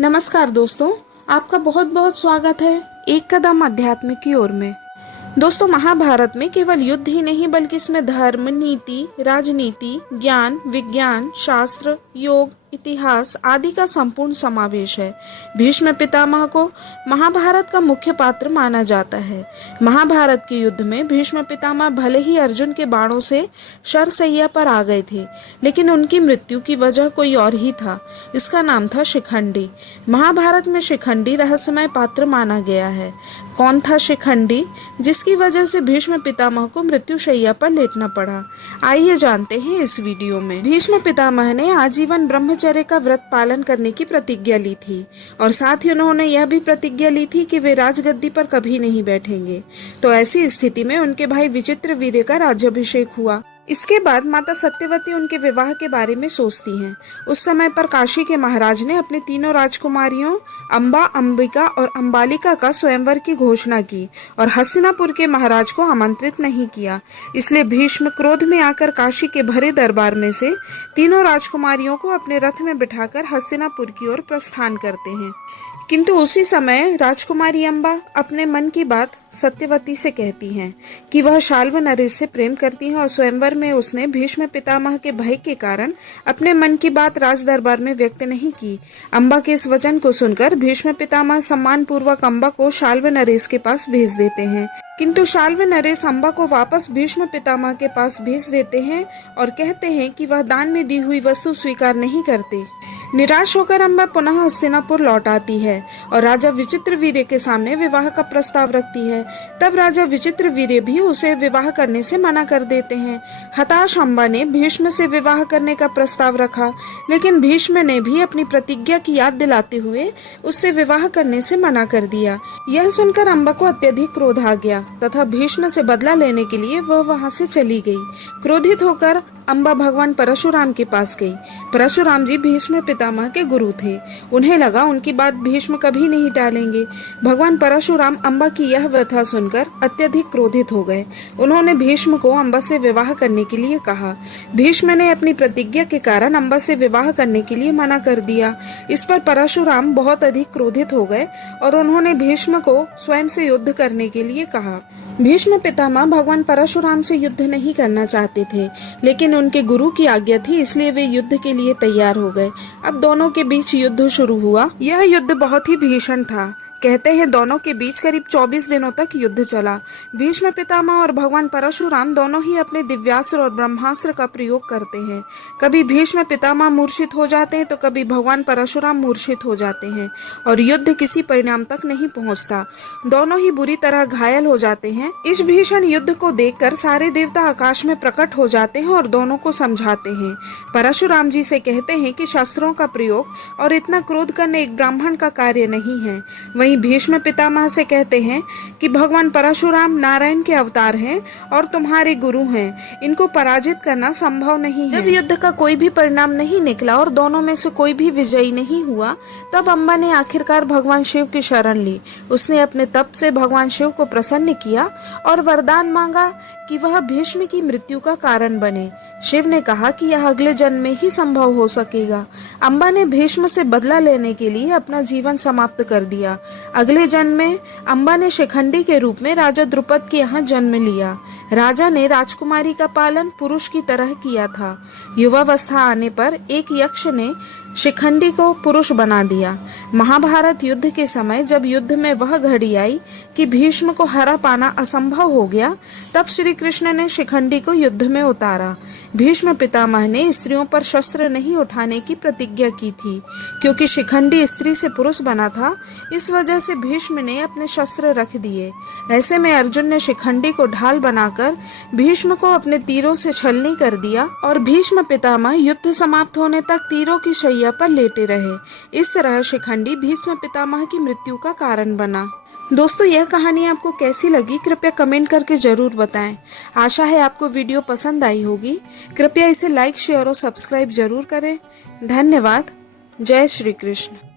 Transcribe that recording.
नमस्कार दोस्तों, आपका बहुत बहुत स्वागत है एक कदम अध्यात्म की ओर में। दोस्तों, महाभारत में केवल युद्ध ही नहीं बल्कि इसमें धर्म, नीति, राजनीति, ज्ञान, विज्ञान, शास्त्र, योग, इतिहास आदि का संपूर्ण समावेश है। भीष्म पितामह को महाभारत का मुख्य पात्र माना जाता है। महाभारत के युद्ध में भीष्म पितामह भले ही अर्जुन के बाणों से शरशैया पर आ गए थे, लेकिन उनकी मृत्यु की वजह कोई और ही था। इसका नाम था शिखंडी। महाभारत में शिखंडी रहस्यमय पात्र माना गया है। कौन था शिखंडी जिसकी वजह से भीष्म पितामह को मृत्युशैया पर लेटना पड़ा? आइए जानते हैं इस वीडियो में। भीष्म पितामह ने आजीवन ब्रह्मचर्य का व्रत पालन करने की प्रतिज्ञा ली थी और साथ ही उन्होंने यह भी प्रतिज्ञा ली थी कि वे राजगद्दी पर कभी नहीं बैठेंगे। तो ऐसी स्थिति में उनके भाई विचित्रवीर्य का राज्याभिषेक हुआ। इसके बाद माता सत्यवती उनके विवाह के बारे में सोचती हैं। उस समय पर काशी के महाराज ने अपनी तीनों राजकुमारियों अंबा, अंबिका और अंबालिका का स्वयंवर की घोषणा की और हस्तिनापुर के महाराज को आमंत्रित नहीं किया। इसलिए भीष्म क्रोध में आकर काशी के भरे दरबार में से तीनों राजकुमारियों को अपने रथ में बिठाकर हस्तिनापुर की ओर प्रस्थान करते हैं। किंतु उसी समय राजकुमारी अंबा अपने मन की बात सत्यवती से कहती हैं कि वह शाल्व नरेश से प्रेम करती है और स्वयंवर में उसने भीष्म पितामह के भय के कारण अपने मन की बात राज दरबार में व्यक्त नहीं की। अंबा के इस वचन को सुनकर भीष्म पितामह सम्मान पूर्वक अंबा को शाल्व नरेश के पास भेज देते हैं। किंतु शाल्व नरेश अंबा को वापस भीष्म पितामह के पास भेज देते हैं और कहते हैं कि वह दान में दी हुई वस्तु स्वीकार नहीं करते। निराश होकर अंबा पुनः हस्तिनापुर लौट आती है और राजा विचित्रवीर्य के सामने विवाह का प्रस्ताव रखती है। तब राजा विचित्रवीर्य भी उसे विवाह करने से मना कर देते हैं। हताश अंबा ने भीष्म से विवाह करने का प्रस्ताव रखा, लेकिन भीष्म ने भी अपनी प्रतिज्ञा की याद दिलाते हुए उससे विवाह करने से मना कर दिया। यह सुनकर अंबा को अत्यधिक क्रोध आ गया तथा भीष्म से बदला लेने के लिए वह वहां से चली गई। क्रोधित होकर अंबा भगवान परशुराम के पास गई। परशुराम जी भीष्म पितामह के गुरु थे। उन्हें लगा उनकी बात भीष्म कभी नहीं टालेंगे। भगवान परशुराम अंबा की यह व्यथा सुनकर अत्यधिक क्रोधित हो गए। उन्होंने भीष्म को अंबा से विवाह करने के लिए कहा। भीष्म ने अपनी प्रतिज्ञा के कारण अंबा से विवाह करने के लिए मना कर दिया। इस पर परशुराम बहुत अधिक क्रोधित हो गए और उन्होंने भीष्म को स्वयं से युद्ध करने के लिए कहा। भीष्म पितामह भगवान परशुराम से युद्ध नहीं करना चाहते थे, लेकिन उनके गुरु की आज्ञा थी, इसलिए वे युद्ध के लिए तैयार हो गए। अब दोनों के बीच युद्ध शुरू हुआ। यह युद्ध बहुत ही भीषण था। कहते हैं दोनों के बीच करीब 24 दिनों तक युद्ध चला। भीष्म पितामह और भगवान परशुराम दोनों ही अपने दिव्यास्त्र और ब्रह्मास्त्र का प्रयोग करते हैं। कभी भीष्म पितामह मूर्छित हो जाते हैं तो कभी भगवान परशुराम मूर्छित हो जाते हैं और युद्ध किसी परिणाम तक नहीं पहुंचता। दोनों ही बुरी तरह घायल हो जाते हैं। इस भीषण युद्ध को देखकर सारे देवता आकाश में प्रकट हो जाते हैं और दोनों को समझाते हैं। परशुराम जी से कहते हैं कि शस्त्रों का प्रयोग और इतना क्रोध करने एक ब्राह्मण का कार्य नहीं है। वहीं भीष्म पितामह से कहते हैं कि भगवान परशुराम नारायण के अवतार हैं और तुम्हारे गुरु हैं। इनको पराजित करना संभव नहीं है। जब युद्ध का कोई भी परिणाम नहीं निकला और दोनों में से कोई भी विजयी नहीं हुआ, तब अंबा ने आखिरकार भगवान शिव की शरण ली। उसने अपने तप से भगवान शिव को प्रसन्न किया और वरदान मांगा कि वह भीष्म की मृत्यु का कारण बने। शिव ने कहा कि यह अगले जन्म में ही संभव हो सकेगा। अंबा ने भीष्म से बदला लेने के लिए अपना जीवन समाप्त कर दिया। अगले जन्म में अंबा ने शिखंडी के रूप में राजा द्रुपद के यहाँ जन्म लिया। राजा ने राजकुमारी का पालन पुरुष की तरह किया था। युवावस्था आने पर एक यक्ष ने शिखंडी को पुरुष बना दिया। महाभारत युद्ध के समय जब युद्ध में वह घड़ी आई कि भीष्म को हरा पाना असंभव हो गया, तब श्री कृष्ण ने शिखंडी को युद्ध में उतारा। भीष्म पितामह ने स्त्रियों पर शस्त्र नहीं उठाने की प्रतिज्ञा की थी। क्योंकि शिखंडी स्त्री से पुरुष बना था, इस वजह से भीष्म ने अपने शस्त्र रख दिए। ऐसे में अर्जुन ने शिखंडी को ढाल बनाकर भीष्म को अपने तीरों से छलनी कर दिया और भीष्म पितामह युद्ध समाप्त होने तक तीरों की शैया पर लेटे रहे। इस तरह शिखंडी भीष्म पितामह की मृत्यु का कारण बना। दोस्तों, यह कहानी आपको कैसी लगी कृपया कमेंट करके जरूर बताएं। आशा है आपको वीडियो पसंद आई होगी। कृपया इसे लाइक, शेयर और सब्सक्राइब जरूर करें। धन्यवाद। जय श्री कृष्ण।